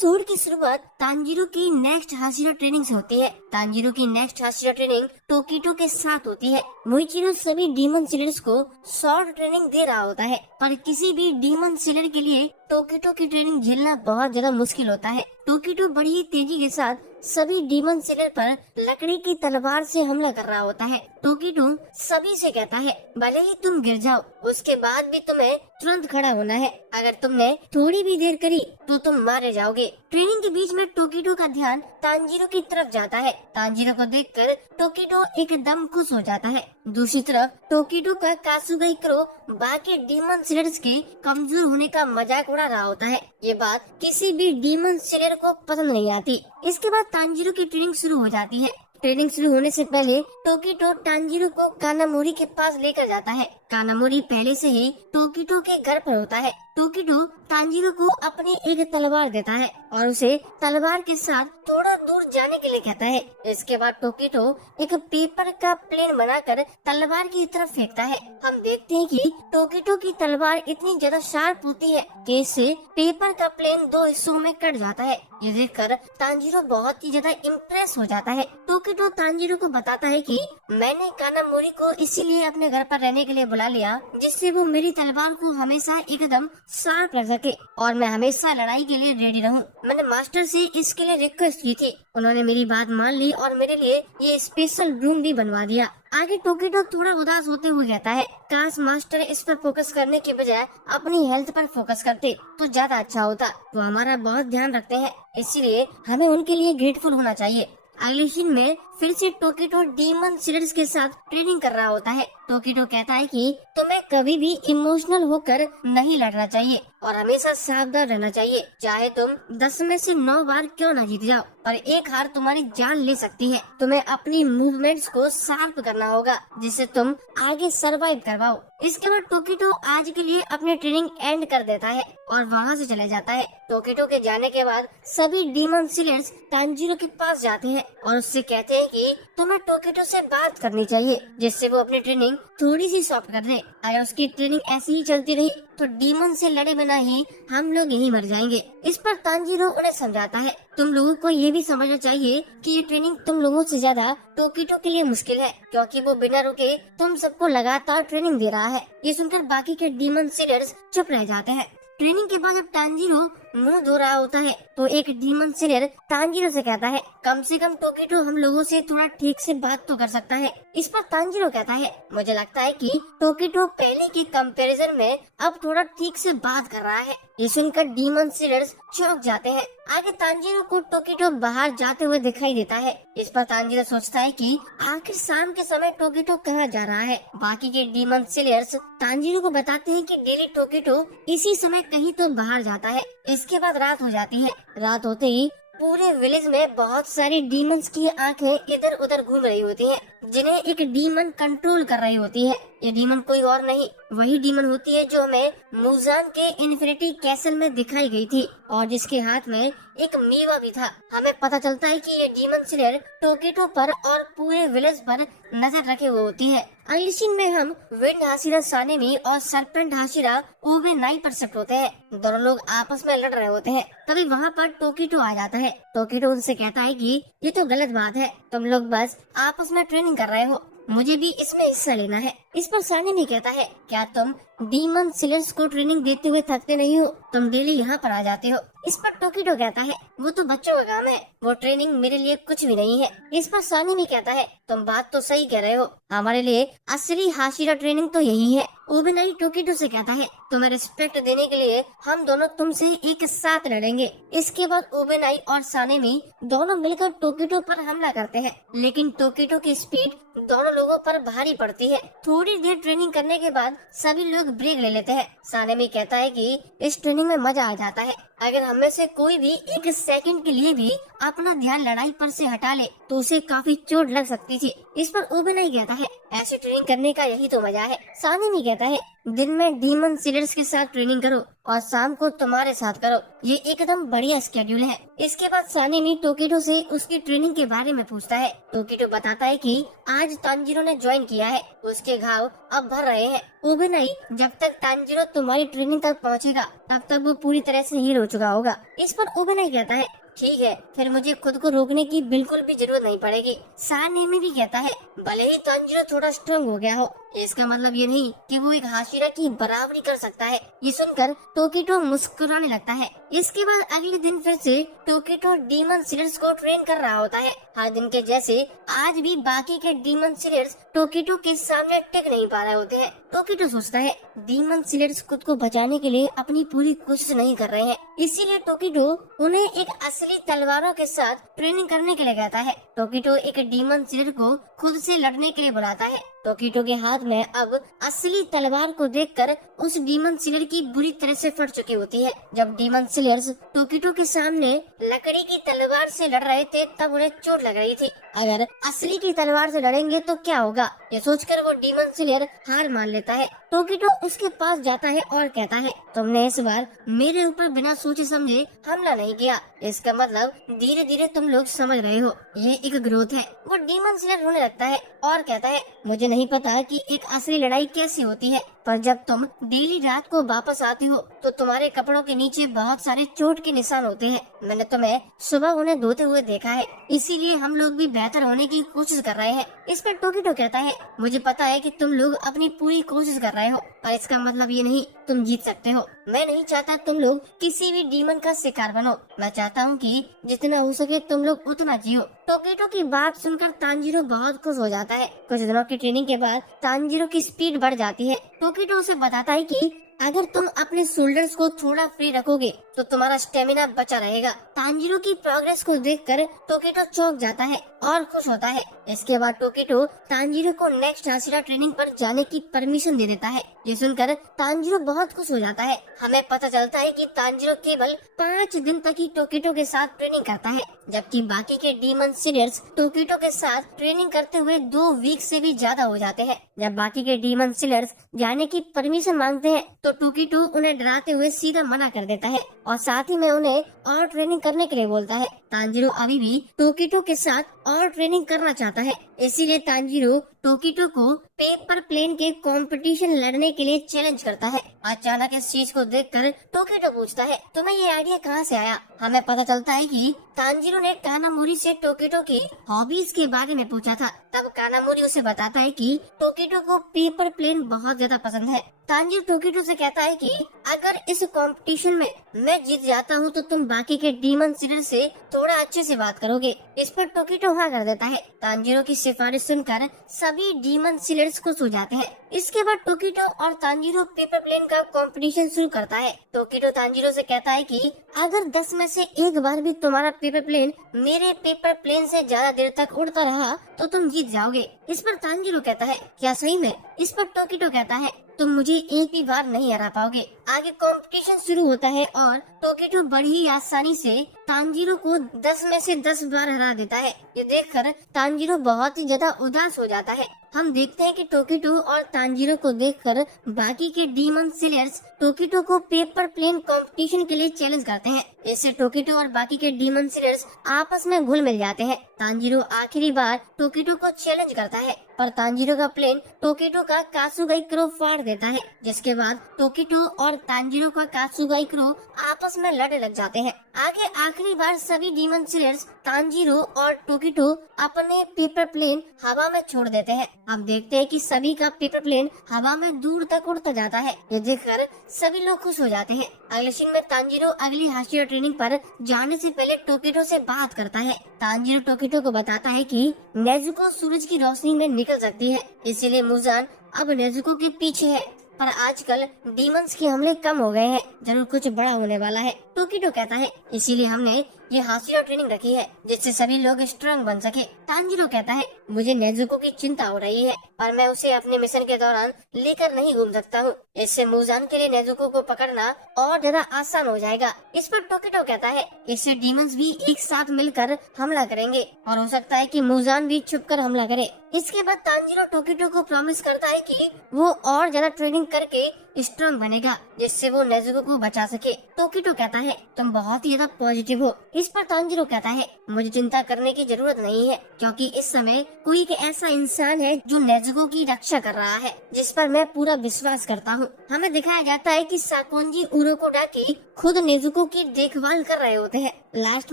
Episode की शुरुआत Tanjiro की नेक्स्ट हाशिरा ट्रेनिंग से होती है। तांजीरो की नेक्स्ट हाशिरा ट्रेनिंग टोकिटो के साथ होती है। मोइचिरो सभी डीमन सिलर्स को शॉर्ट ट्रेनिंग दे रहा होता है, पर किसी भी डीमन सिलर के लिए टोकिटो की ट्रेनिंग झेलना बहुत ज्यादा मुश्किल होता है। टोकिटो बड़ी ही तेजी के साथ सभी डीमन सिलर पर लकड़ी की तलवार से हमला कर रहा होता है। टोकिटो सभी से कहता है, भले ही तुम गिर जाओ, उसके बाद भी तुम्हें तुरंत खड़ा होना है। अगर तुमने थोड़ी भी देर करी तो तुम मारे जाओगे। ट्रेनिंग के बीच में टोकिटो का ध्यान तांजीरो की तरफ जाता है। तांजीरो को देखकर टोकिटो एकदम खुश हो जाता है। दूसरी तरफ टोकिटो का कासुगा इक्रो बाकी डीमन सिलर्स के कमजोर होने का मजाक उड़ा रहा होता है। ये बात किसी भी डीमन सिलर को पसंद नहीं आती। इसके बाद तांजीरो की ट्रेनिंग शुरू हो जाती है। ट्रेनिंग शुरू होने से पहले टोकिटो तांजीरो को कानामोरी के पास लेकर जाता है। कानामोरी पहले से ही टोकिटो के घर पर होता है। टोकिटो तांजीरो को अपनी एक तलवार देता है और उसे तलवार के साथ थोड़ा दूर जाने के लिए कहता है। इसके बाद टोकिटो एक पेपर का प्लेन बनाकर तलवार की तरफ फेंकता है। हम देखते हैं कि टोकिटो की तलवार इतनी ज्यादा शार्प होती है कि इससे पेपर का प्लेन दो हिस्सों में कट जाता है। ये देखकर तांजीरो बहुत ही ज्यादा इम्प्रेस हो जाता है। टोकिटो तांजीरो को बताता है कि मैंने कानामोरी को इसीलिए अपने घर पर रहने के लिए बुला लिया जिससे वो मेरी तलवार को हमेशा एकदम शार्प रख सके और मैं हमेशा लड़ाई के लिए रेडी रहूं। मैंने मास्टर से इसके लिए रिक्वेस्ट की थी, उन्होंने मेरी बात मान ली और मेरे लिए ये स्पेशल रूम भी बनवा दिया। आगे टोकिटो थोड़ा उदास होते हुए कहता है, काश मास्टर इस पर फोकस करने के बजाय अपनी हेल्थ पर फोकस करते तो ज्यादा अच्छा होता। वो हमारा बहुत ध्यान रखते हैं, इसीलिए हमें उनके लिए ग्रेटफुल होना चाहिए। अगले सीन में फिर से टोकिटो डीमन सिलर्स के साथ ट्रेनिंग कर रहा होता है। टोकिटो कहता है कि तुम्हें कभी भी इमोशनल होकर नहीं लड़ना चाहिए और हमेशा सावधान रहना चाहिए। चाहे तुम 10 में से 9 बार क्यों न जीत जाओ, पर एक हार तुम्हारी जान ले सकती है। तुम्हें अपनी मूवमेंट्स को शार्प करना होगा जिससे तुम आगे सरवाइव कर पाओ। इसके बाद टोकिटो आज के लिए अपनी ट्रेनिंग एंड कर देता है और वहाँ से चले जाता है। टोकिटो के जाने के बाद सभी डीमन सिलर्स तांजीरो के पास जाते हैं और उससे कहते हैं कि तुम्हें टोकिटो से बात करनी चाहिए जिससे वो अपनी ट्रेनिंग थोड़ी सी सॉफ्ट कर दे। अगर उसकी ट्रेनिंग ऐसी ही चलती रही तो डीमन से लड़े बिना ही हम लोग यही मर जाएंगे। इस पर तांजीरो उन्हें समझाता है, तुम लोगों को ये भी समझना चाहिए कि ये ट्रेनिंग तुम लोगों से ज्यादा टोकिटो के लिए मुश्किल है क्योंकि वो बिना रुके तुम सबको लगातार ट्रेनिंग दे रहा है। ये सुनकर बाकी के डीमन सिलर्स चुप रह जाते हैं। ट्रेनिंग के बाद जब तांजीरो मुंह धो रहा होता है तो एक डीमन सिलर तांजीरो से कहता है, कम से कम टोकिटो हम लोगों से थोड़ा ठीक से बात तो कर सकता है। इस पर तांजीरो कहता है, मुझे लगता है कि टोकिटो पहले के कंपैरिजन में अब थोड़ा ठीक से बात कर रहा है। ये सुनकर डीमन सिलर्स चौंक जाते हैं। आगे तांजीरो को टोकिटो बाहर जाते हुए दिखाई देता है। इस पर तांजीरो सोचता है कि आखिर शाम के समय टोकिटो कहाँ जा रहा है। बाकी के डीमन सिलर्स तांजीरो को बताते हैं कि डेली टोकिटो इसी समय कहीं तो बाहर जाता है। इसके बाद रात हो जाती है। रात होते ही पूरे विलेज में बहुत सारी डीमंस की आंखें इधर उधर घूम रही होती हैं, जिन्हें एक डीमन कंट्रोल कर रही होती है। ये डीमन कोई और नहीं, वही डीमन होती है जो हमें मुजान के इन्फिनिटी कैसल में दिखाई गई थी और जिसके हाथ में एक मीवा भी था। हमें पता चलता है कि ये डीमन सिलर टोकिटो पर और पूरे विलेज पर नजर रखे हुए होती है। अगले सीन में हम विंड हाशिरा सानेमी और सरपेंट हाशिरा ओबे नाई पर शिफ्ट होते हैं। दोनों लोग आपस में लड़ रहे होते हैं। तभी वहाँ पर टोकिटो आ जाता है। टोकिटो उनसे कहता है कि ये तो गलत बात है, तुम लोग बस आपस में ट्रेनिंग कर रहे हो, मुझे भी इसमें हिस्सा लेना है। इस पर सानेमी कहता है, क्या तुम डीमन सिलर्स को ट्रेनिंग देते हुए थकते नहीं हो? तुम डेली यहाँ पर आ जाते हो। इस पर टोकिटो कहता है, वो तो बच्चों का काम है, वो ट्रेनिंग मेरे लिए कुछ भी नहीं है। इस पर सानेमी कहता है, तुम बात तो सही कह रहे हो, हमारे लिए असली हाशिरा ट्रेनिंग तो यही है। ओबेनाई टोकिटो से कहता है, तुम्हें रिस्पेक्ट देने के लिए हम दोनों तुमसे एक साथ लड़ेंगे। इसके बाद ओबेनाई और सानेमी दोनों मिलकर टोकिटो पर हमला करते हैं, लेकिन टोकिटो की स्पीड दोनों लोगों पर भारी पड़ती है। थोड़ी देर ट्रेनिंग करने के बाद सभी लोग ब्रेक ले लेते हैं। सानेमी कहता है कि इस ट्रेनिंग में मजा आ जाता है, अगर हमें से कोई भी एक सेकंड के लिए भी अपना ध्यान लड़ाई पर से हटा ले तो उसे काफी चोट लग सकती थी। इस पर ओबेनाई कहता है, ऐसी ट्रेनिंग करने का यही तो मजा है। सानिमी कहता है दिन में डीमन स्लेयर्स के साथ ट्रेनिंग करो और शाम को तुम्हारे साथ करो, ये एकदम बढ़िया स्केड्यूल है। इसके बाद सानिमी टोकिटो से उसकी ट्रेनिंग के बारे में पूछता है। टोकिटो बताता है कि आज तांजीरो ने ज्वाइन किया है, उसके घाव अब भर रहे हैं। ओबेनाई, जब तक तांजीरो तुम्हारी ट्रेनिंग तक पहुंचेगा तब तक वो पूरी तरह से हील हो चुका होगा। इस पर ओबेनाई कहता है ठीक है, फिर मुझे खुद को रोकने की बिल्कुल भी जरूरत नहीं पड़ेगी। सानेमी भी कहता है भले ही तांजीरो थोड़ा स्ट्रांग हो गया हो, इसका मतलब ये नहीं कि वो एक हाशिरा की बराबरी कर सकता है। ये सुनकर टोकिटो मुस्कुराने लगता है। इसके बाद अगले दिन फिर से टोकिटो डीमन स्लेयर्स को ट्रेन कर रहा होता है। हर दिन के जैसे आज भी बाकी के डीमन स्लेयर्स टोकिटो के सामने टिक नहीं पा रहे होते हैं। टोकिटो सोचता है डीमन स्लेयर्स खुद को बचाने के लिए अपनी पूरी कोशिश नहीं कर रहे हैं, इसीलिए टोकिटो उन्हें एक असली तलवारों के साथ ट्रेनिंग करने के लिए कहता है। टोकिटो एक डीमन स्लेयर को खुद से लड़ने के लिए बुलाता है। टोकिटो के हाथ में अब असली तलवार को देखकर उस डीमन स्लेयर की बुरी तरह से फट चुकी होती है। जब डीमन स्लेयर्स टोकिटो के सामने लकड़ी की तलवार से लड़ रहे थे तब उन्हें चोट लग रही थी। अगर असली की तलवार से लड़ेंगे तो क्या होगा, ये सोचकर वो डीमन स्लेयर हार मान लेता है। टोकिटो उसके पास जाता है और कहता है तुमने इस बार मेरे ऊपर बिना सोचे समझे हमला नहीं किया, इसका मतलब धीरे धीरे तुम लोग समझ रहे हो, ये एक ग्रोथ है। वो डीमन स्लेयर रोने लगता है और कहता है मुझे नहीं पता कि एक असली लड़ाई कैसी होती है, पर जब तुम डेली रात को वापस आते हो तो तुम्हारे कपड़ों के नीचे बहुत सारे चोट के निशान होते हैं। मैंने तुम्हें सुबह उन्हें धोते हुए देखा है, इसीलिए हम लोग भी बेहतर होने की कोशिश कर रहे हैं। इस पर टोकिटो कहता है मुझे पता है कि तुम लोग अपनी पूरी कोशिश कर रहे हो, पर इसका मतलब ये नहीं तुम जीत सकते हो। मैं नहीं चाहता तुम लोग किसी भी डीमन का शिकार बनो, मैं चाहता हूँ कि जितना हो सके तुम लोग उतना जियो। टोकिटो की बात सुनकर तांजीरो बहुत खुश हो जाता है। कुछ दिनों की ट्रेनिंग के बाद तांजीरो की स्पीड बढ़ जाती है। टोकिटो उसे बताता है कि अगर तुम अपने शोल्डर्स को थोड़ा फ्री रखोगे तो तुम्हारा स्टेमिना बचा रहेगा। तांजीरो की प्रोग्रेस को देखकर टोकिटो चौंक जाता है और खुश होता है। इसके बाद टोकिटो तांजीरो को नेक्स्ट हाशिरा ट्रेनिंग पर जाने की परमिशन दे देता है। ये सुनकर तांजीरो बहुत खुश हो जाता है। हमें पता चलता है कि तांजीरो केवल 5 दिन तक ही टोकिटो के साथ ट्रेनिंग करता है, जबकि बाकी के डीमन स्लेयर्स टोकिटो के साथ ट्रेनिंग करते हुए 2 वीक से भी ज्यादा हो जाते हैं। जब बाकी के डीमन स्लेयर्स जाने की परमिशन मांगते हैं तो टोकिटो उन्हें डराते हुए सीधा मना कर देता है और साथ ही में उन्हें और ट्रेनिंग करने के लिए बोलता है। तांजीरो अभी भी टोकिटो के साथ और ट्रेनिंग करना चाहता है, इसीलिए तांजीरो टोकिटो को पेपर प्लेन के कंपटीशन लड़ने के लिए चैलेंज करता है। अचानक इस चीज को देखकर टोकिटो पूछता है तुम्हें ये आइडिया कहाँ से आया। हमें पता चलता है कि तांजीरो ने कानामोरी से टोकिटो की हॉबीज के बारे में पूछा था। तब कानामोरी उसे बताता है कि टोकिटो को पेपर प्लेन बहुत ज्यादा पसंद है। तांजीरो टोकिटो से कहता है कि अगर इस कंपटीशन में मैं जीत जाता हूँ तो तुम बाकी के डीमन स्लेयर से थोड़ा अच्छे से बात करोगे। इस पर टोकिटो हाँ कर देता है। तांजीरो की सिफारिश सुनकर सभी डीमन स्लेयर्स खुश हो जाते हैं। इसके बाद टोकिटो और तांजीरो पेपर प्लेन का कंपटीशन शुरू करता है। टोकिटो तांजीरो से कहता है कि अगर 10 में से एक बार भी तुम्हारा पेपर प्लेन मेरे पेपर प्लेन से ज्यादा देर तक उड़ता रहा तो तुम जीत जाओगे। इस पर तांजीरो कहता है क्या सही में। इस पर टोकिटो कहता है तुम मुझे एक भी बार नहीं हरा पाओगे। आगे कंपटीशन शुरू होता है और टोकिटो बड़ी आसानी से तांजीरो को 10 में से 10 बार हरा देता है। ये देखकर तांजीरो बहुत ही ज्यादा उदास हो जाता है। हम देखते हैं कि टोकिटो और तांजीरो को देखकर बाकी के डीमन स्लेयर्स टोकिटो को पेपर प्लेन कंपटीशन के लिए चैलेंज करते हैं। इससे टोकिटो और बाकी के डीमन स्लेयर्स आपस में घुल मिल जाते हैं। तांजीरो आखिरी बार टोकिटो को चैलेंज करता है, पर तांजीरो का प्लेन टोकिटो का कासुगाई क्रो फाड़ देता है, जिसके बाद टोकिटो और तांजीरो का कासुगाई क्रो आपस में लड़ने लग जाते हैं। आगे आखिरी बार सभी डीमन स्लेयर्स तांजीरो और टोकिटो अपने पेपर प्लेन हवा में छोड़ देते हैं। हम देखते हैं कि सभी का पेपर प्लेन हवा में दूर तक उड़ता जाता है। ये देखकर सभी लोग खुश हो जाते हैं। अगले सीन में तांजीरो अगली हाशिरा ट्रेनिंग पर जाने से पहले टोकिटो से बात करता है। तांजीरो टोकिटो को बताता है कि नेजुको सूरज की रोशनी में निकल सकती है, इसीलिए मुजान अब नेजुको के पीछे है। पर आजकल डीमंस के हमले कम हो गए हैं, जरूर कुछ बड़ा होने वाला है। टोकिटो कहता है इसीलिए हमने ये हाशिरा ट्रेनिंग रखी है जिससे सभी लोग स्ट्रांग बन सके। तांजीरो कहता है मुझे नेजुको की चिंता हो रही है और मैं उसे अपने मिशन के दौरान लेकर नहीं घूम सकता हूँ। इससे मुजान के लिए नेजुको को पकड़ना और ज्यादा आसान हो जाएगा। इस पर टोकिटो कहता है इससे डीमंस भी एक साथ मिलकर हमला करेंगे और हो सकता है कि मुजान भी छुपकर हमला करे। इसके बाद तांजीरो टोकिटो को प्रॉमिस करता है कि वो और ज्यादा ट्रेनिंग करके स्ट्रांग बनेगा जिससे वो नेजुको को बचा सके। टोकिटो कहता है तुम बहुत ही ज्यादा पॉजिटिव हो। इस पर तांजीरो कहता है मुझे चिंता करने की जरूरत नहीं है क्योंकि इस समय कोई एक ऐसा इंसान है जो नेजुको की रक्षा कर रहा है जिस पर मैं पूरा विश्वास करता हूँ। हमें दिखाया जाता है कि साकोंजी उरोकोडाकी खुद नेजुको की देखभाल कर रहे होते हैं। लास्ट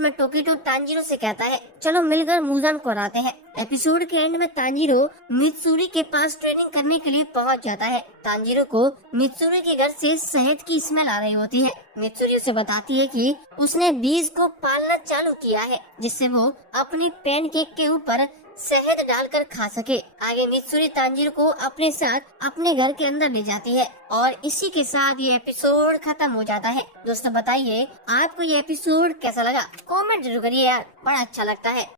में टोकिटो तांजीरो से कहता है चलो मिलकर मुजान को हराते हैं। एपिसोड के एंड में तांजीरो मित्सुरी के पास ट्रेनिंग करने के लिए पहुंच जाता है। तांजीरो को मित्सुरी के घर से शहद की स्मेल आ रही होती है। मित्सुरी उसे बताती है कि उसने बीज को पालना चालू किया है जिससे वो अपनी पैनकेक के ऊपर शहद डालकर खा सके। आगे मित्सुरी तांजीरो को अपने साथ अपने घर के अंदर ले जाती है और इसी के साथ ये एपिसोड खत्म हो जाता है। दोस्तों बताइए आपको ये एपिसोड कैसा लगा, कमेंट जरूर करिए यार, बड़ा अच्छा लगता है।